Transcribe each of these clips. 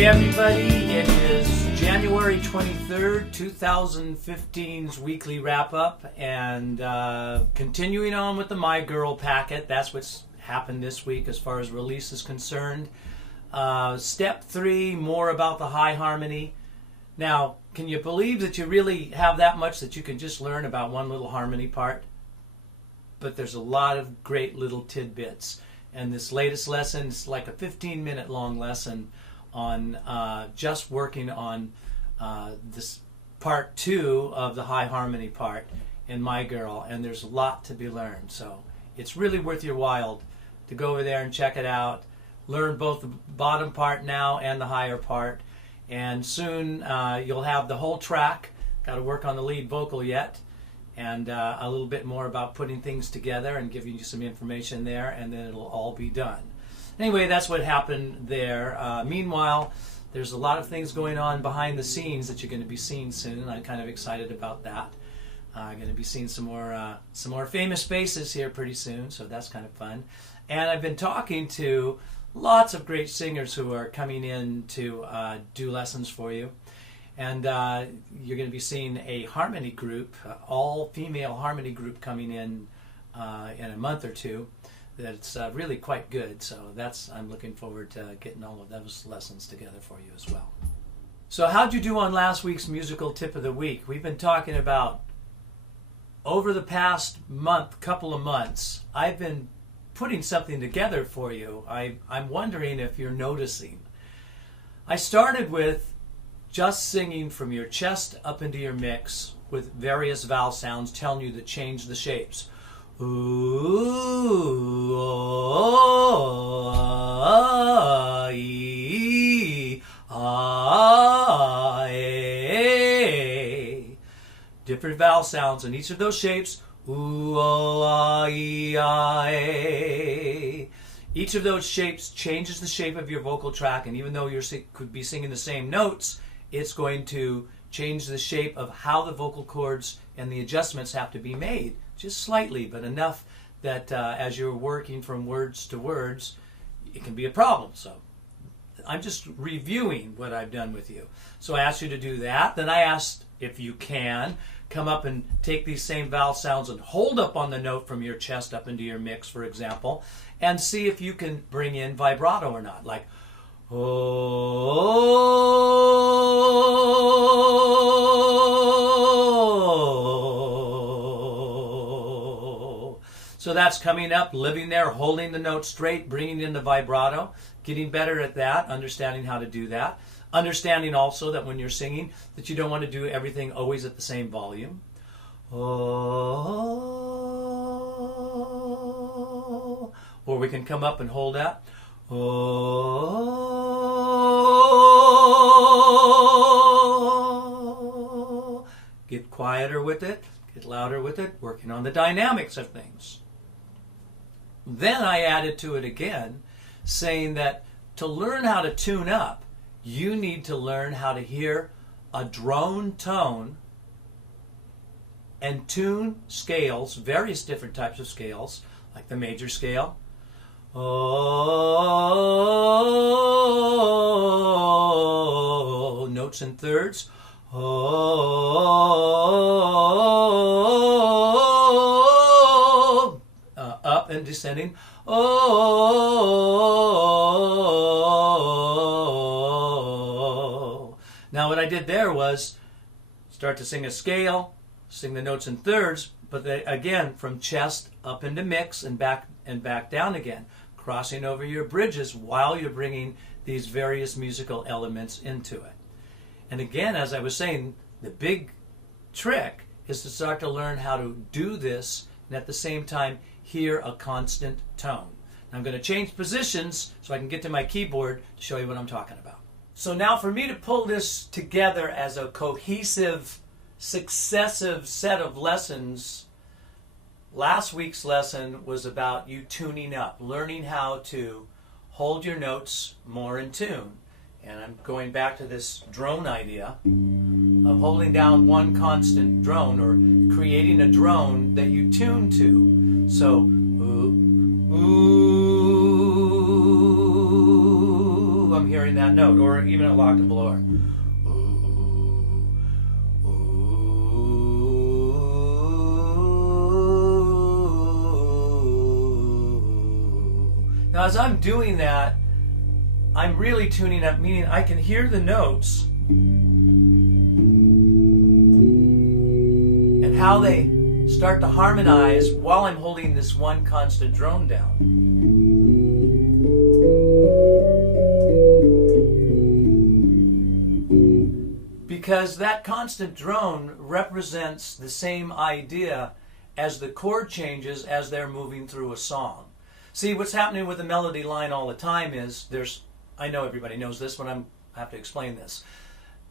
Hey everybody, it is January 23rd, 2015's weekly wrap-up, and continuing on with the My Girl packet. That's what's happened this week as far as release is concerned. Step 3, more about the high harmony. Now, can you believe that you really have that much that you can just learn about one little harmony part? But there's a lot of great little tidbits. And this latest lesson is like a 15-minute long lesson on just working on this part 2 of the high harmony part in My Girl, and there's a lot to be learned, so it's really worth your while to go over there and check it out, learn both the bottom part now and the higher part, and soon you'll have the whole track. Got to work on the lead vocal yet, and a little bit more about putting things together and giving you some information there, and then it'll all be done. Anyway, that's what happened there. Meanwhile, there's a lot of things going on behind the scenes that you're going to be seeing soon. I'm kind of excited about that. I'm going to be seeing some more famous faces here pretty soon, so that's kind of fun. And I've been talking to lots of great singers who are coming in to do lessons for you. And you're going to be seeing a harmony group, all-female harmony group coming in a month or two. That's really quite good, so I'm looking forward to getting all of those lessons together for you as well. So how'd you do on last week's musical tip of the week? We've been talking about, over the past couple of months, I've been putting something together for you. I'm wondering if you're noticing. I started with just singing from your chest up into your mix with various vowel sounds telling you to change the shapes. Ooh, ah, ee, ah, eh. Different vowel sounds in each of those shapes. Ooh, ah, ee, ah, eh. Each of those shapes changes the shape of your vocal track, and even though you could be singing the same notes, it's going to change the shape of how the vocal cords and the adjustments have to be made. Just slightly, but enough that as you're working from words to words, it can be a problem. So I'm just reviewing what I've done with you. So I asked you to do that. Then I asked if you can come up and take these same vowel sounds and hold up on the note from your chest up into your mix, for example, and see if you can bring in vibrato or not. Like, oh. So that's coming up, living there, holding the note straight, bringing in the vibrato, getting better at that, understanding how to do that. Understanding also that when you're singing, that you don't want to do everything always at the same volume. Oh. Or we can come up and hold that. Oh. Get quieter with it, get louder with it, working on the dynamics of things. Then I added to it again, saying that to learn how to tune up, you need to learn how to hear a drone tone and tune scales, various different types of scales, like the major scale. Oh, notes and thirds. Oh, up and descending. Oh. Now what I did there was start to sing a scale, sing the notes in thirds, but again from chest up into mix and back down again, crossing over your bridges while you're bringing these various musical elements into it. And again, as I was saying, the big trick is to start to learn how to do this and at the same time hear a constant tone. Now I'm going to change positions so I can get to my keyboard to show you what I'm talking about. So now for me to pull this together as a cohesive, successive set of lessons, last week's lesson was about you tuning up, learning how to hold your notes more in tune. And I'm going back to this drone idea of holding down one constant drone or creating a drone that you tune to. So, ooh, ooh, I'm hearing hearing that note, or even an octave lower. Now, as I'm doing that, I'm really tuning up, meaning I can hear the notes and how they start to harmonize while I'm holding this one constant drone down. Because that constant drone represents the same idea as the chord changes as they're moving through a song. See, what's happening with the melody line all the time is I know everybody knows this, but I have to explain this.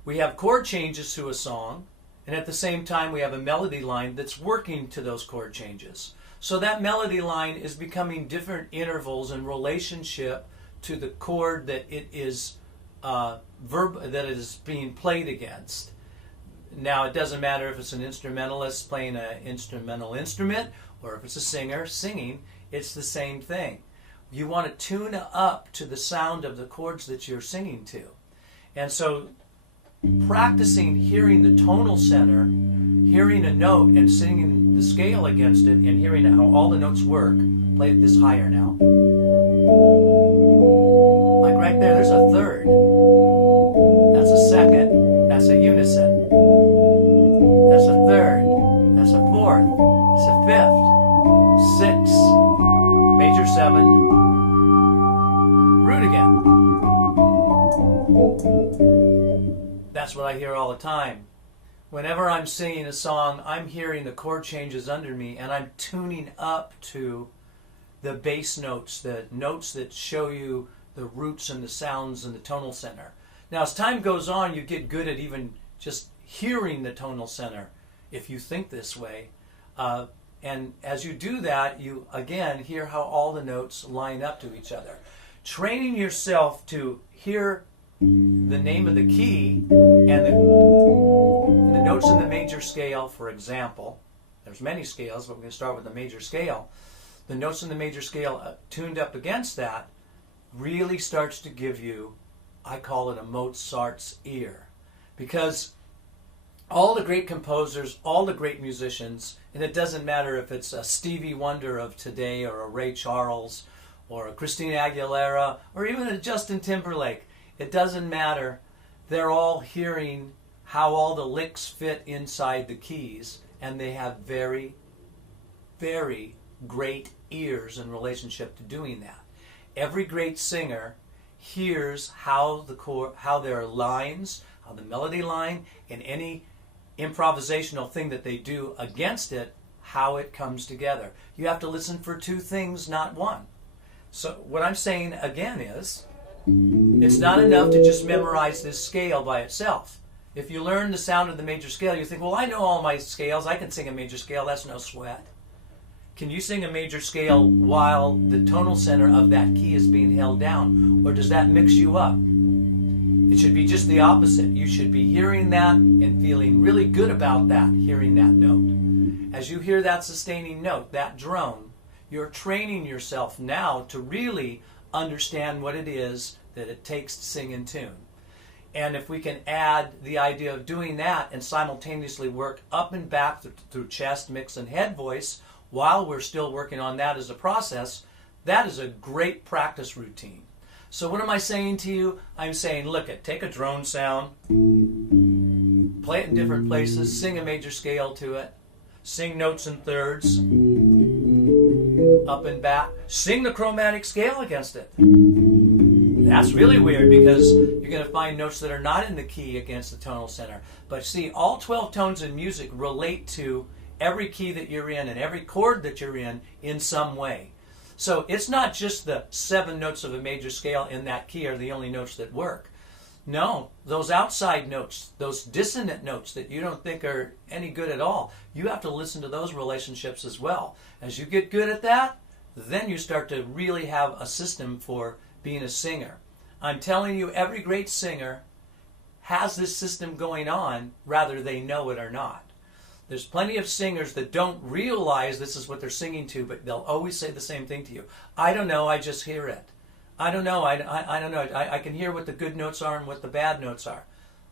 We have chord changes to a song, and at the same time we have a melody line that's working to those chord changes. So that melody line is becoming different intervals in relationship to the chord that it is being played against. Now, it doesn't matter if it's an instrumentalist playing an instrumental instrument or if it's a singer singing, it's the same thing. You want to tune up to the sound of the chords that you're singing to. And so practicing hearing the tonal center, hearing a note and singing the scale against it, and hearing how all the notes work. Play it this higher now. Like right there, there's a third. That's a second. That's a unison. That's a third. That's a fourth. That's a fifth. Six. Major 7. Root again. That's what I hear all the time. Whenever I'm singing a song, I'm hearing the chord changes under me, and I'm tuning up to the bass notes, the notes that show you the roots and the sounds and the tonal center. Now, as time goes on, you get good at even just hearing the tonal center, if you think this way. And as you do that, you again hear how all the notes line up to each other. Training yourself to hear the name of the key and the notes in the major scale, for example. There's many scales, but we're going to start with the major scale. The notes in the major scale tuned up against that really starts to give you, I call it a Mozart's ear. Because all the great composers, all the great musicians, and it doesn't matter if it's a Stevie Wonder of today or a Ray Charles or a Christina Aguilera or even a Justin Timberlake, it doesn't matter. They're all hearing how all the licks fit inside the keys, and they have very, very great ears in relationship to doing that. Every great singer hears how their lines, how the melody line, and any improvisational thing that they do against it, how it comes together. You have to listen for two things, not one. So what I'm saying again is, it's not enough to just memorize this scale by itself. If you learn the sound of the major scale, you think, well, I know all my scales, I can sing a major scale, that's no sweat. Can you sing a major scale while the tonal center of that key is being held down? Or does that mix you up? It should be just the opposite. You should be hearing that and feeling really good about that, hearing that note. As you hear that sustaining note, that drone, you're training yourself now to really understand what it is that it takes to sing in tune. And if we can add the idea of doing that and simultaneously work up and back through chest, mix, and head voice while we're still working on that as a process, that is a great practice routine. So what am I saying to you? I'm saying, look, take a drone sound, play it in different places, sing a major scale to it, sing notes in thirds, up and back, sing the chromatic scale against it. That's really weird because you're going to find notes that are not in the key against the tonal center. But see, all 12 tones in music relate to every key that you're in and every chord that you're in some way. So it's not just the 7 notes of a major scale in that key are the only notes that work. No, those outside notes, those dissonant notes that you don't think are any good at all, you have to listen to those relationships as well. As you get good at that, then you start to really have a system for being a singer. I'm telling you, every great singer has this system going on, whether they know it or not. There's plenty of singers that don't realize this is what they're singing to, but they'll always say the same thing to you. I don't know, I just hear it. I don't know. I don't know. I can hear what the good notes are and what the bad notes are.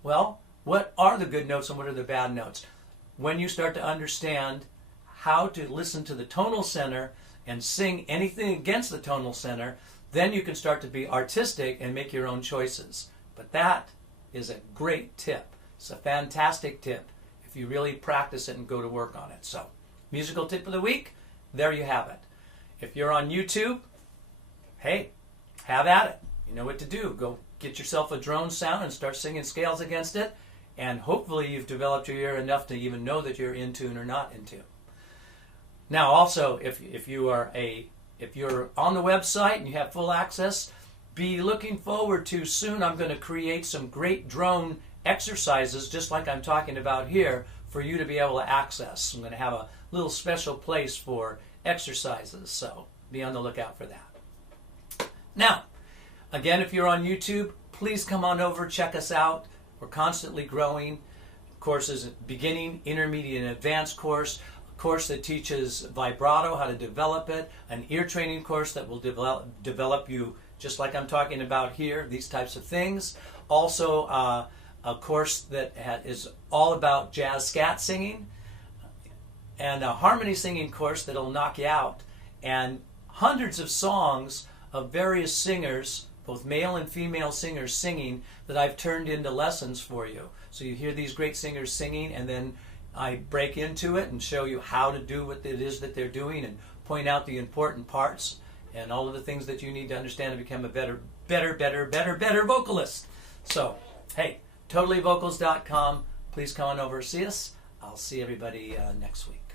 Well, what are the good notes and what are the bad notes? When you start to understand how to listen to the tonal center and sing anything against the tonal center, then you can start to be artistic and make your own choices. But that is a great tip. It's a fantastic tip if you really practice it and go to work on it. So, musical tip of the week, there you have it. If you're on YouTube, hey, have at it. You know what to do. Go get yourself a drone sound and start singing scales against it, and hopefully you've developed your ear enough to even know that you're in tune or not in tune. Now, also, if you're on the website and you have full access, be looking forward to soon. I'm going to create some great drone exercises, just like I'm talking about here, for you to be able to access. I'm going to have a little special place for exercises, so be on the lookout for that. Now, again, if you're on YouTube, please come on over, check us out. We're constantly growing. Courses, beginning, intermediate, and advanced course. A course that teaches vibrato, how to develop it. An ear training course that will develop you just like I'm talking about here, these types of things. Also, a course that is all about jazz scat singing. And a harmony singing course that'll knock you out. And hundreds of songs of various singers, both male and female singers singing, that I've turned into lessons for you. So you hear these great singers singing, and then I break into it and show you how to do what it is that they're doing and point out the important parts and all of the things that you need to understand to become a better vocalist. So, hey, totallyvocals.com. Please come on over and see us. I'll see everybody next week.